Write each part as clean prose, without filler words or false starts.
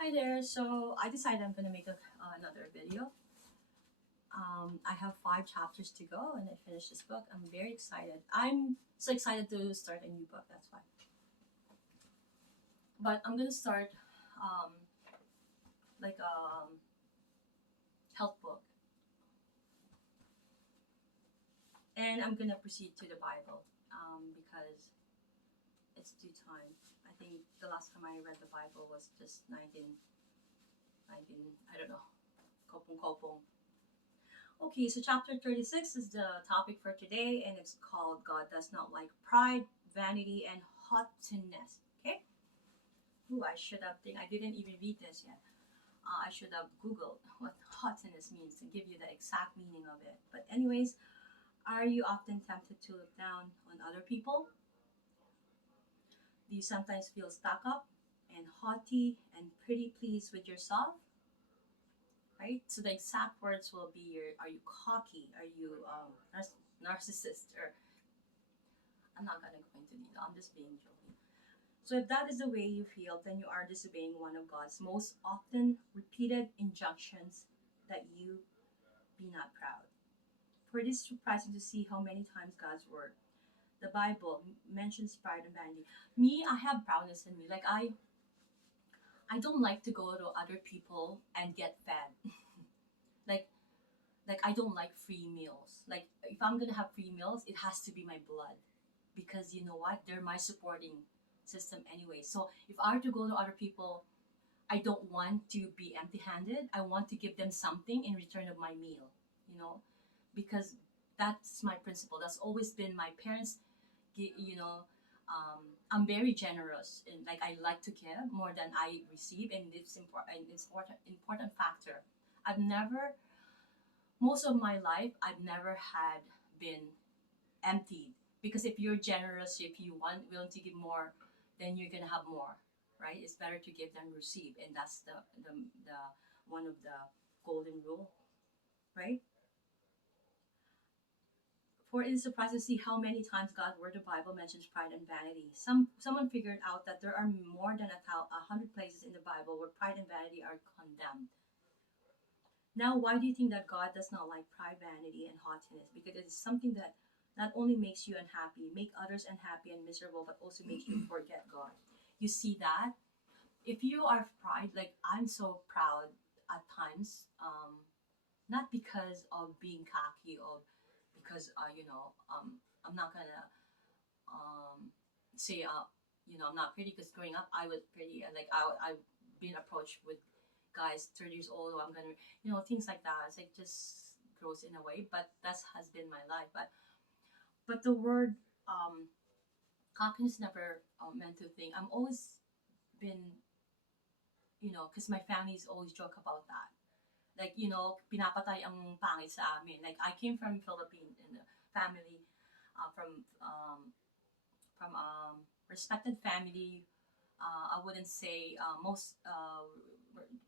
Hi there. So I decided I'm gonna make another video. I have 5 chapters to go, and I finished this book. I'm very excited. I'm so excited to start a new book. That's why. But I'm gonna start um, like a health book, and I'm gonna proceed to the Bible because it's due time. I think the last time I read the Bible was just 19. I don't know. Kopong kopong. Okay, so chapter 36 is the topic for today, and it's called God Does Not Like Pride, Vanity, and Hautiness. Okay? Ooh, I should have think I didn't even read this yet. I should have Googled what haughtiness means to give you the exact meaning of it. But anyways, are you often tempted to look down on other people? Do you sometimes feel stuck up and haughty and pretty pleased with yourself? Right? So the exact words will be your are you cocky? Are you narcissist? Or I'm not gonna go into detail. I'm just being joking. So if that is the way you feel, then you are disobeying one of God's most often repeated injunctions that you be not proud. For it is surprising to see how many times God's word, the Bible, mentions pride and vanity. Me, I have proudness in me. Like I don't like to go to other people and get fed. like like I don't like free meals. Like if I'm gonna have free meals, it has to be my blood because you know what? They're my supporting system anyway. So if I were to go to other people, I don't want to be empty-handed. I want to give them something in return of my meal, you know, because that's my principle. That's always been my parents. You know, I'm very generous and like I like to give more than I receive, and it's important. It's important factor. I've never, most of my life, I've never had been emptied because if you're generous, if you want willing to give more, then you're gonna have more, right? It's better to give than receive, and that's the one of the golden rule, right? For it is surprising to see how many times God's word, the Bible, mentions pride and vanity. Someone figured out that there are more than 100 places in the Bible where pride and vanity are condemned. Now, why do you think that God does not like pride, vanity, and haughtiness? Because it is something that not only makes you unhappy, make others unhappy and miserable, but also makes you forget God. You see that? If you are pride, like I'm so proud at times, not because of being cocky or because I'm not gonna say I'm not pretty because growing up I was pretty and like I've been approached with guys 30 years old, or I'm gonna things like that. It's like just grows in a way, but that has been my life. But the word cockiness never meant to think. I'm always been because my family's always joke about that. Like, pinapatay ang pangit sa amin. Like, I came from Philippines in a family, from respected family. I wouldn't say most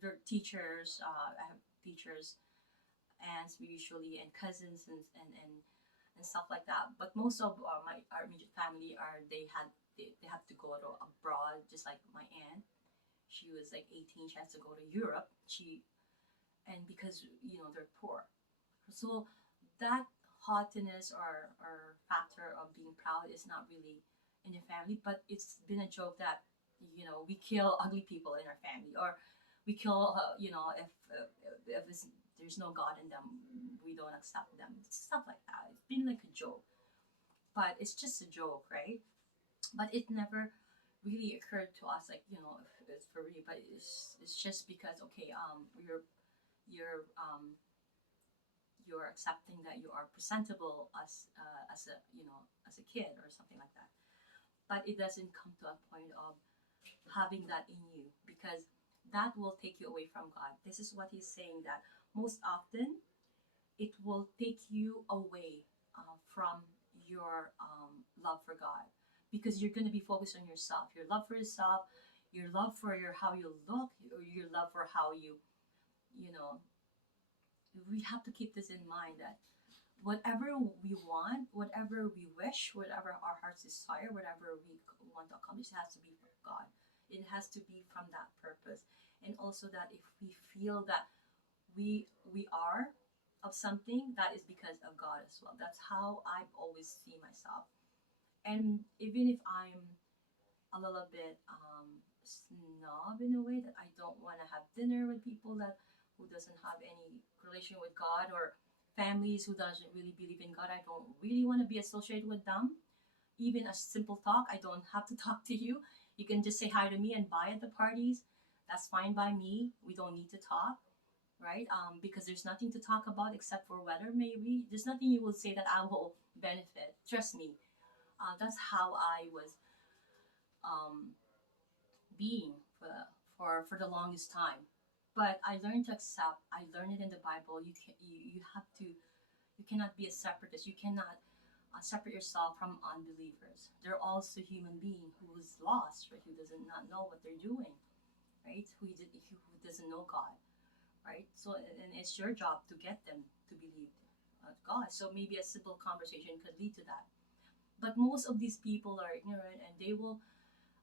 they're teachers. I have teachers, aunts usually, and cousins and stuff like that. But most of our immediate family they have to go to abroad, just like my aunt. She was like 18. She has to go to Europe. And because they're poor, so that haughtiness or factor of being proud is not really in the family, but it's been a joke that we kill ugly people in our family, or we kill if there's no God in them, we don't accept them, stuff like that. It's been like a joke, but it's just a joke, right? But it never really occurred to us like if it's for real, but it's just because okay, you're you're accepting that you are presentable as a as a kid or something like that, but it doesn't come to a point of having that in you, because that will take you away from God. This is what he's saying, that most often it will take you away from your love for God, because you're going to be focused on yourself, your love for yourself, your love for your how you look, or your love for how you know we have to keep this in mind, that whatever we want, whatever we wish, whatever our hearts desire, whatever we want to accomplish, it has to be from God. It has to be from that purpose. And also that if we feel that we are of something, that is because of God as well. That's how I always see myself. And even if I'm a little bit snob in a way, that I don't want to have dinner with people that who doesn't have any relation with God, or families who doesn't really believe in God, I don't really want to be associated with them. Even a simple talk, I don't have to talk to you. You can just say hi to me and bye at the parties. That's fine by me. We don't need to talk, right? Because there's nothing to talk about except for weather, maybe. There's nothing you will say that I will benefit. Trust me. That's how I was um, being for the longest time. But I learned to accept. I learned it in the Bible. You have to. You cannot be a separatist. You cannot separate yourself from unbelievers. They're also human being who is lost, right? Who doesn't not know what they're doing, right? Who doesn't know God, right? So and it's your job to get them to believe God. So maybe a simple conversation could lead to that. But most of these people are ignorant, and they will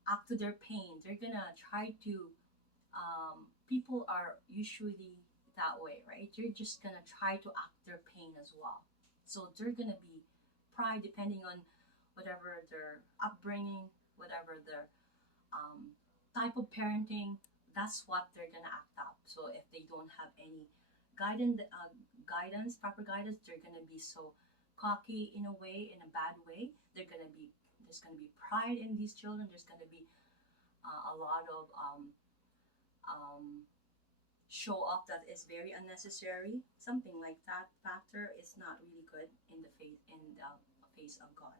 act to their pain. They're gonna try to. People are usually that way, right? They're just gonna try to act their pain as well. So they're gonna be pride depending on whatever their upbringing, whatever their um, type of parenting. That's what they're gonna act up. So if they don't have any proper guidance, they're gonna be so cocky in a way, in a bad way. There's gonna be pride in these children. There's gonna be a lot of um, show off that is very unnecessary. Something like that factor is not really good in the face of God.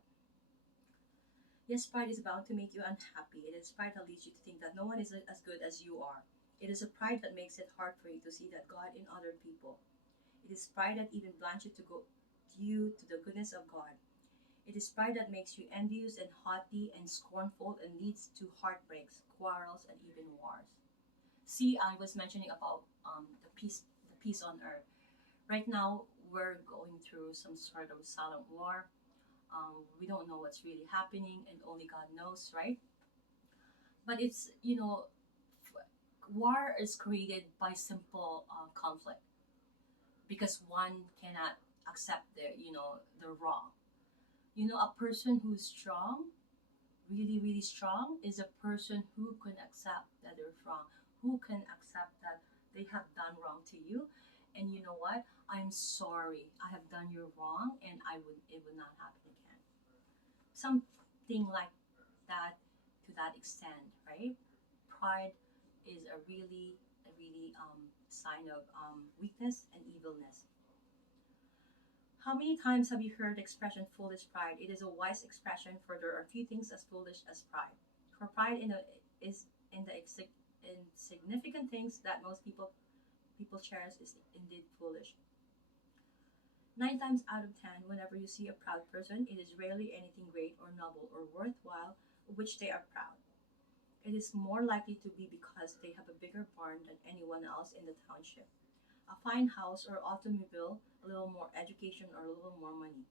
Yes, pride is bound to make you unhappy. It is pride that leads you to think that no one is as good as you are. It is a pride that makes it hard for you to see that God in other people. It is pride that even blinds you to go you to the goodness of God. It is pride that makes you envious and haughty and scornful and leads to heartbreaks, quarrels, and even wars. See, I was mentioning about the peace on earth. Right now, we're going through some sort of silent war. We don't know what's really happening, and only God knows, right? But it's war is created by simple conflict because one cannot accept the wrong. A person who's strong, really really strong, is a person who can accept that they're wrong, who can accept that they have done wrong to you, and you know what? I'm sorry. I have done you wrong, and it would not happen again. Something like that, to that extent, right? Pride is a really sign of weakness and evilness. How many times have you heard the expression foolish pride? It is a wise expression, for there are few things as foolish as pride. For pride is in the insignificant things that most people cherish is indeed foolish. 9 times out of 10, whenever you see a proud person, it is rarely anything great or noble or worthwhile of which they are proud. It is more likely to be because they have a bigger barn than anyone else in the township, a fine house or automobile, a little more education or a little more money.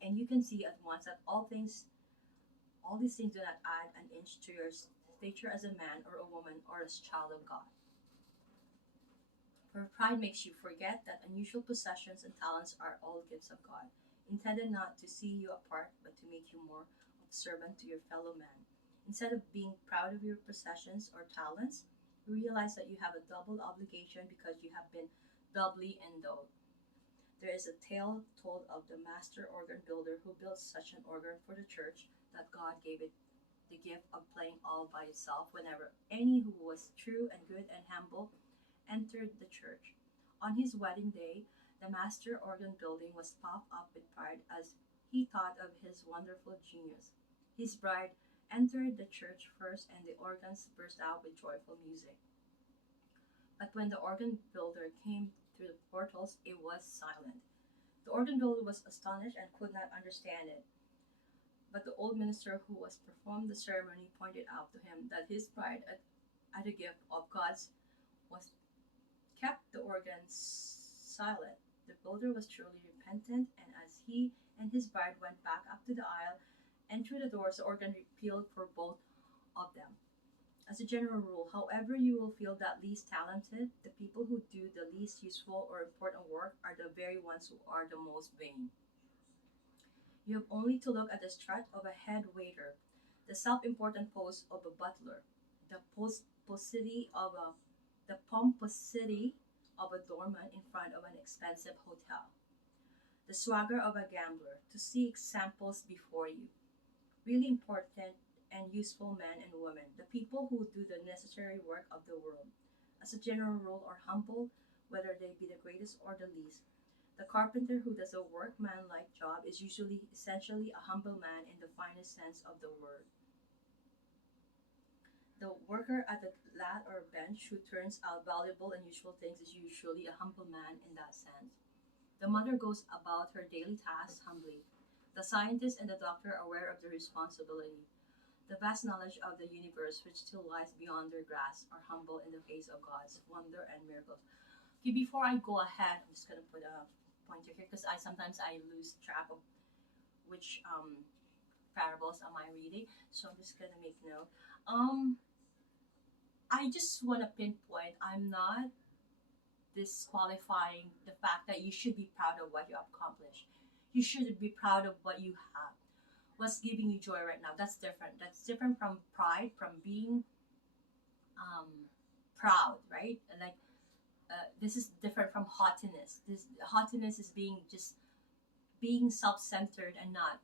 And you can see at once that all these things do not add an inch to your stature as a man or a woman or as a child of God. For pride makes you forget that unusual possessions and talents are all gifts of God, intended not to see you apart, but to make you more of a servant to your fellow man. Instead of being proud of your possessions or talents, you realize that you have a double obligation because you have been doubly endowed. There is a tale told of the master organ builder who built such an organ for the church that God gave it the gift of playing all by itself whenever any who was true and good and humble entered the church. On his wedding day, the master organ building was puffed up with pride as he thought of his wonderful genius. His bride entered the church first, and the organs burst out with joyful music. But when the organ builder came through the portals, it was silent. The organ builder was astonished and could not understand it. But the old minister who was performed the ceremony pointed out to him that his bride at a gift of God's was kept the organ silent. The builder was truly repentant, and as he and his bride went back up to the aisle and through the doors, the organ pealed for both of them. As a general rule, however, you will feel that least talented, the people who do the least useful or important work are the very ones who are the most vain. You have only to look at the strut of a head waiter, the self-important pose of a butler, the the pomposity of a doorman in front of an expensive hotel, the swagger of a gambler, to see examples before you. Really important and useful men and women, the people who do the necessary work of the world, as a general rule, are humble, whether they be the greatest or the least. The carpenter who does a workman-like job is usually essentially a humble man in the finest sense of the word. The worker at the lat or bench who turns out valuable and useful things is usually a humble man in that sense. The mother goes about her daily tasks humbly. The scientist and the doctor are aware of their responsibility. The vast knowledge of the universe, which still lies beyond their grasp, are humble in the face of God's wonder and miracles. Okay, before I go ahead, I'm just gonna put a pointer here because I lose track of which parables am I reading. So I'm just gonna make note. Um, I just want to pinpoint. I'm not disqualifying the fact that you should be proud of what you accomplished. You should be proud of what you have. What's giving you joy right now? That's different. That's different from pride, from being um, proud, right? Like this is different from haughtiness. This haughtiness is being just being self-centered and not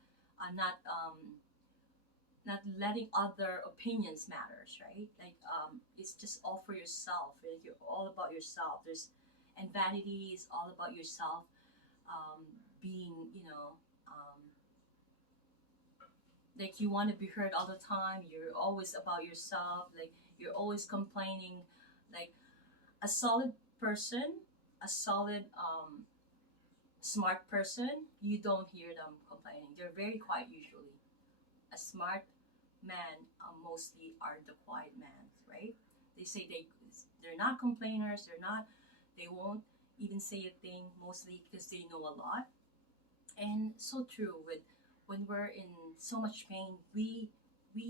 letting other opinions matters, right? Like it's just all for yourself. Like you're all about yourself. There's and vanity is all about yourself. Being like you want to be heard all the time. You're always about yourself. Like you're always complaining. Like a solid person, a solid smart person, you don't hear them complaining. They're very quiet usually. A smart man mostly are the quiet man, right? They say they're not complainers. They won't even say a thing mostly because they know a lot. And so true with when we're in so much pain, we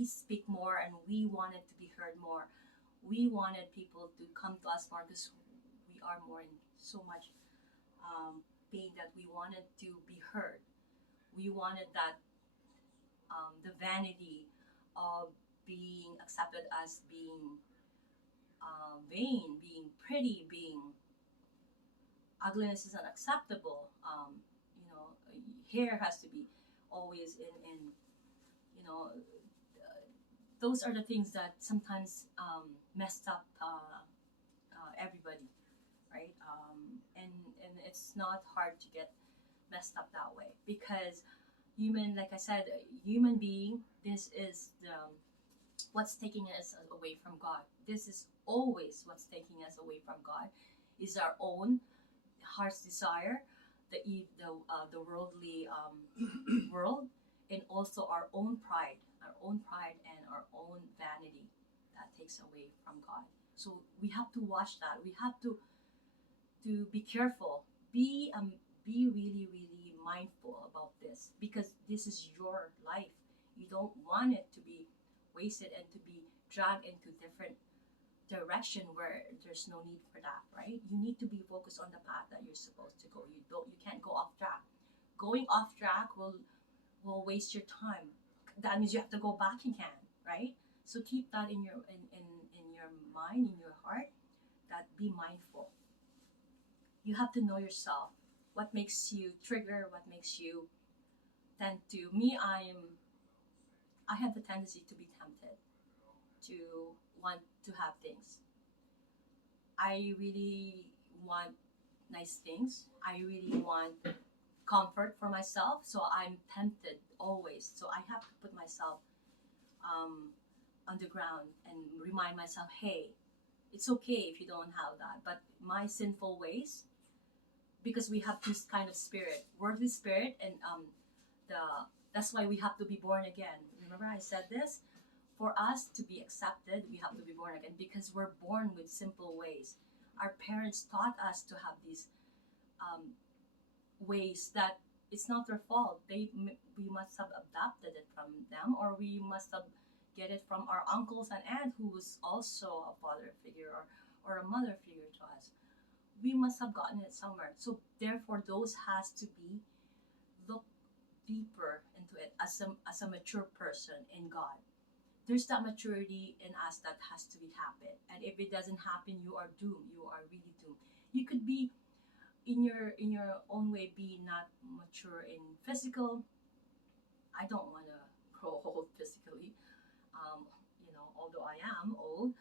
speak more and we wanted to be heard more. We wanted people to come to us more because we are more in so much pain that we wanted to be heard. We wanted that the vanity of being accepted as being vain, being pretty, being ugliness is unacceptable. Hair has to be always in those are the things that sometimes messed up everybody, right? And it's not hard to get messed up that way because like I said, human being. This is the what's taking us away from God. This is always what's taking us away from God. Is our own heart's desire, the worldly world, and also our own pride and our own vanity that takes away from God. So we have to watch that. We have to be careful. Be really really mindful about this because this is your life. You don't want it to be wasted and to be dragged into different direction where there's no need for that, right? You need to be focused on the path that you're supposed to go. You can't go off track. Going off track will waste your time. That means you have to go back again, right? So keep that in your mind, in your heart, that be mindful. You have to know yourself. What makes you trigger, what makes you tend to me, I have the tendency to be tempted to want to have things. I really want nice things. I really want comfort for myself. So I'm tempted always. So I have to put myself um, on the ground and remind myself, hey, it's okay if you don't have that. But my sinful ways, because we have this kind of spirit, worldly spirit, and the that's why we have to be born again. Remember I said this? For us to be accepted, we have to be born again because we're born with simple ways. Our parents taught us to have these um, ways that it's not their fault. We must have adopted it from them, or we must have get it from our uncles and aunt who was also a father figure or a mother figure to us. We must have gotten it somewhere. So therefore, those has to be look deeper into it as a mature person in God. There's that maturity in us that has to be happen. And if it doesn't happen, you are doomed. You are really doomed. You could be in your own way be not mature in physical. I don't want to grow old physically. Although I am old,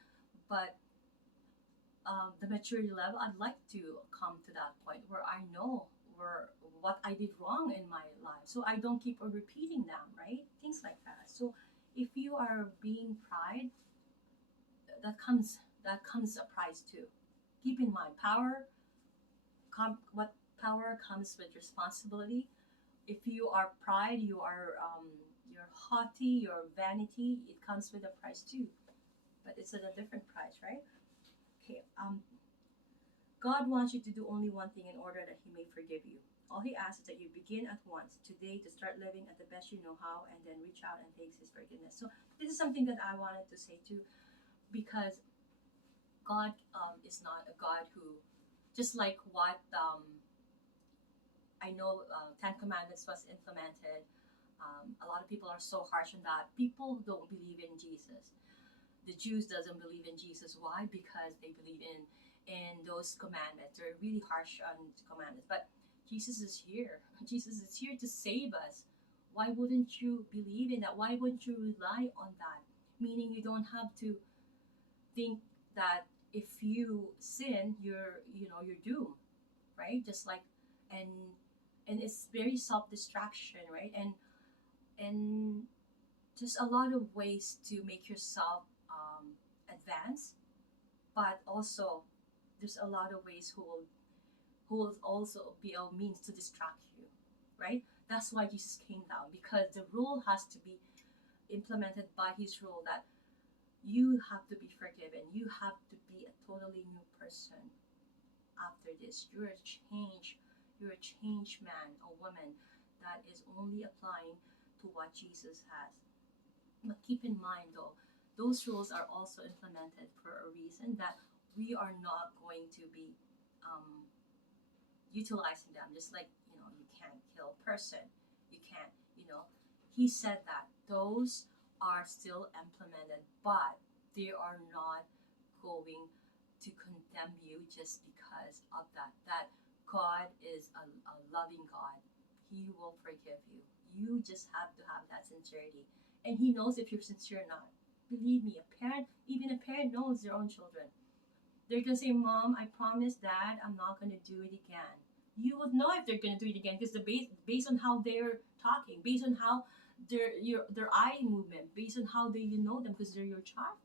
but the maturity level, I'd like to come to that point where I know where what I did wrong in my life, so I don't keep on repeating them, right? Things like that. So if you are being pride, that comes a price too. Keep in mind, what power comes with responsibility. If you are pride, you're haughty, your vanity, it comes with a price too, but it's at a different price, right? Okay. God wants you to do only one thing in order that He may forgive you. All He asks is that you begin at once today to start living at the best you know how, and then reach out and take His forgiveness. So this is something that I wanted to say too, because God is not a God who, just like what I know, Ten Commandments was implemented. A lot of people are so harsh on that. People don't believe in Jesus. The Jews doesn't believe in Jesus. Why? Because they believe in those commandments. They're really harsh on commandments. But Jesus is here. Jesus is here to save us. Why wouldn't you believe in that? Why wouldn't you rely on that? Meaning you don't have to think that if you sin, you're doomed, right? Just like and and it's very self distraction, right? And just a lot of ways to make yourself advance, but also there's a lot of ways who will also be a means to distract you, right? That's why Jesus came down, because the rule has to be implemented by His rule, that you have to be forgiven, you have to be a totally new person after this. You're a changed man or woman that is only applying to what Jesus has. But keep in mind though, those rules are also implemented for a reason, that we are not going to be um, utilizing them. Just like, you can't kill a person. You can't, he said that those are still implemented, but they are not going to condemn you just because of that. That God is a loving God. He will forgive you. You just have to have that sincerity. And He knows if you're sincere or not. Believe me, even a parent knows their own children. They're going to say, Mom, I promise Dad, I'm not going to do it again. You would know if they're going to do it again, because based on how they're talking, based on how their eye movement, based on how you know them, because they're your child.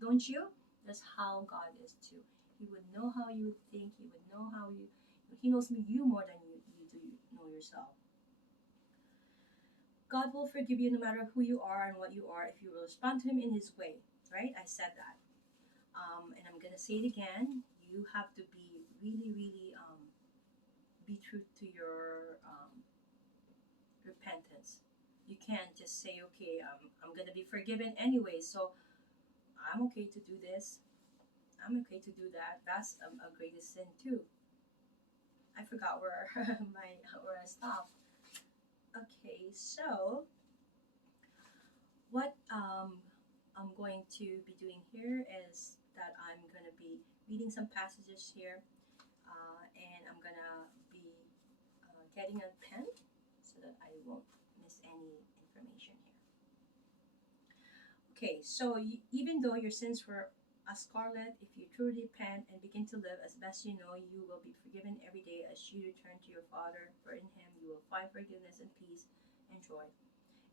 Don't you? That's how God is too. He would know how you think. He would know He knows you more than you do know yourself. God will forgive you no matter who you are and what you are if you will respond to Him in His way, right? I said that. And I'm going to say it again. You have to be really, really be true to your repentance. You can't just say, okay, I'm going to be forgiven anyway, so I'm okay to do this. I'm okay to do that. That's a greatest sin too. I forgot where where I stopped. Okay, so what I'm going to be doing here is that I'm going to be reading some passages here, and I'm going to be getting a pen so that I won't miss any information here. Okay, so even though your sins were as scarlet, if you truly repent and begin to live as best you know, you will be forgiven every day as you return to your Father, for in Him you will find forgiveness and peace and joy.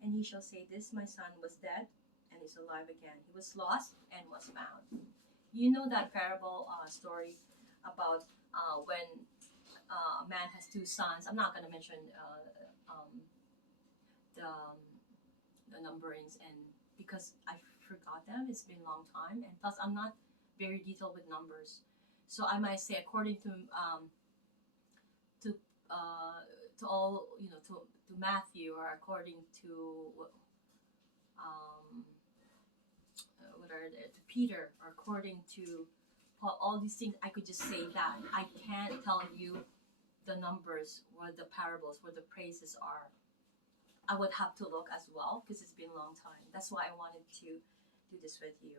And He shall say, This my son was dead and is alive again. He was lost and was found. You know that parable story about when a man has two sons. I'm not going to mention the numberings, and because I forgot them, it's been a long time, and plus I'm not very detailed with numbers, so I might say according to all, to Matthew, or according to um, what are they, to Peter, or according to Paul, all these things, I could just say that. I can't tell you the numbers, what the parables, what the praises are. I would have to look as well because it's been a long time. That's why I wanted to do this with you.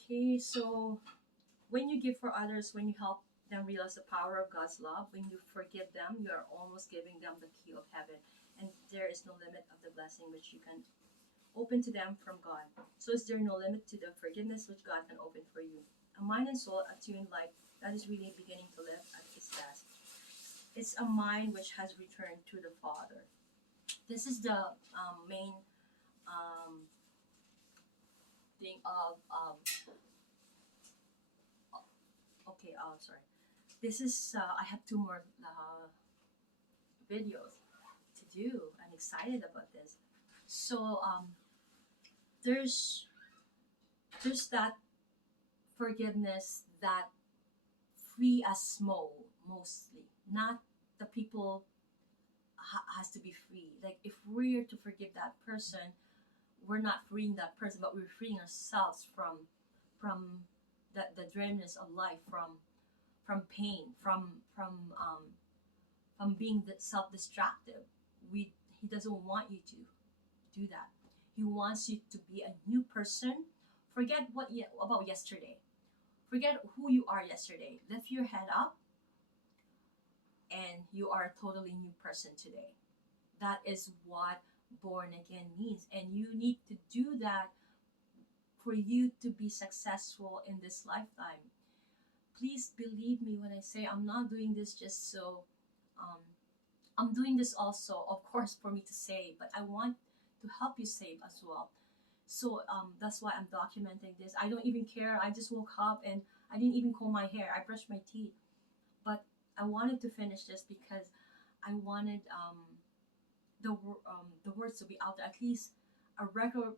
Okay, so when you give for others, when you help them realize the power of God's love, when you forgive them, you are almost giving them the key of heaven. And there is no limit of the blessing which you can open to them from God. So is there no limit to the forgiveness which God can open for you? A mind and soul attuned like that is really beginning to live at its best. It's a mind which has returned to the Father. This is the main um, thing of okay. Sorry. This is I have two more videos to do. I'm excited about this. So there's that forgiveness that free us mostly, not the people has to be free. Like if we're to forgive that person, we're not freeing that person, but we're freeing ourselves from the drainness of life, from pain, from being self-destructive. He doesn't want you to do that. He wants you to be a new person. Forget about yesterday. Forget who you are yesterday. Lift your head up, and you are a totally new person today. That is what born again means, and you need to do that for you to be successful in this lifetime. Please believe me when I say I'm not doing this just so. Um, I'm doing this also, of course, for me to save, but I want to help you save as well. So that's why I'm documenting this. I don't even care. I just woke up and I didn't even comb my hair. I brushed my teeth, but I wanted to finish this because I wanted the words to be out there. At least a regular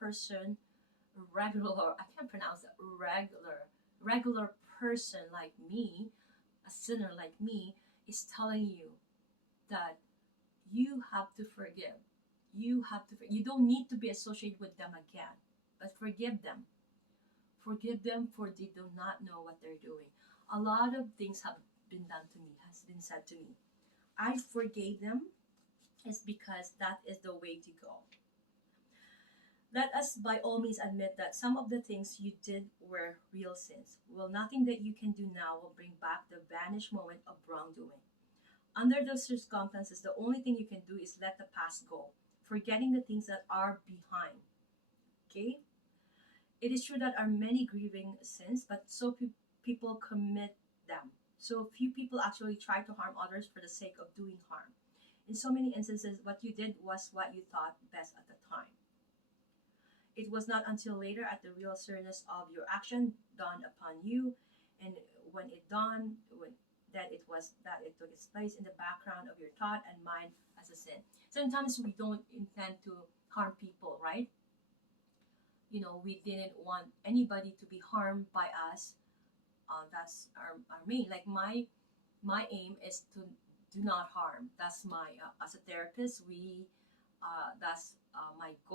person, regular. I can't pronounce it. Regular person like me, a sinner like me, is telling you that you have to forgive. You have to. You don't need to be associated with them again, but forgive them. Forgive them, for they do not know what they're doing. A lot of things have been done to me, has been said to me. I forgave them is because that is the way to go. Let us by all means admit that some of the things you did were real sins. Well, nothing that you can do now will bring back the vanished moment of wrongdoing. Under those circumstances, the only thing you can do is let the past go, forgetting the things that are behind. Okay? It is true that are many grieving sins, but so few people commit them. So few people actually try to harm others for the sake of doing harm. In so many instances, what you did was what you thought best at the time. It was not until later at the real seriousness of your action dawned upon you, and when it dawned, that it took its place in the background of your thought and mind as a sin. Sometimes we don't intend to harm people, right? We didn't want anybody to be harmed by us. That's our main. Like my aim is to do not harm. That's my as a therapist. That's my goal.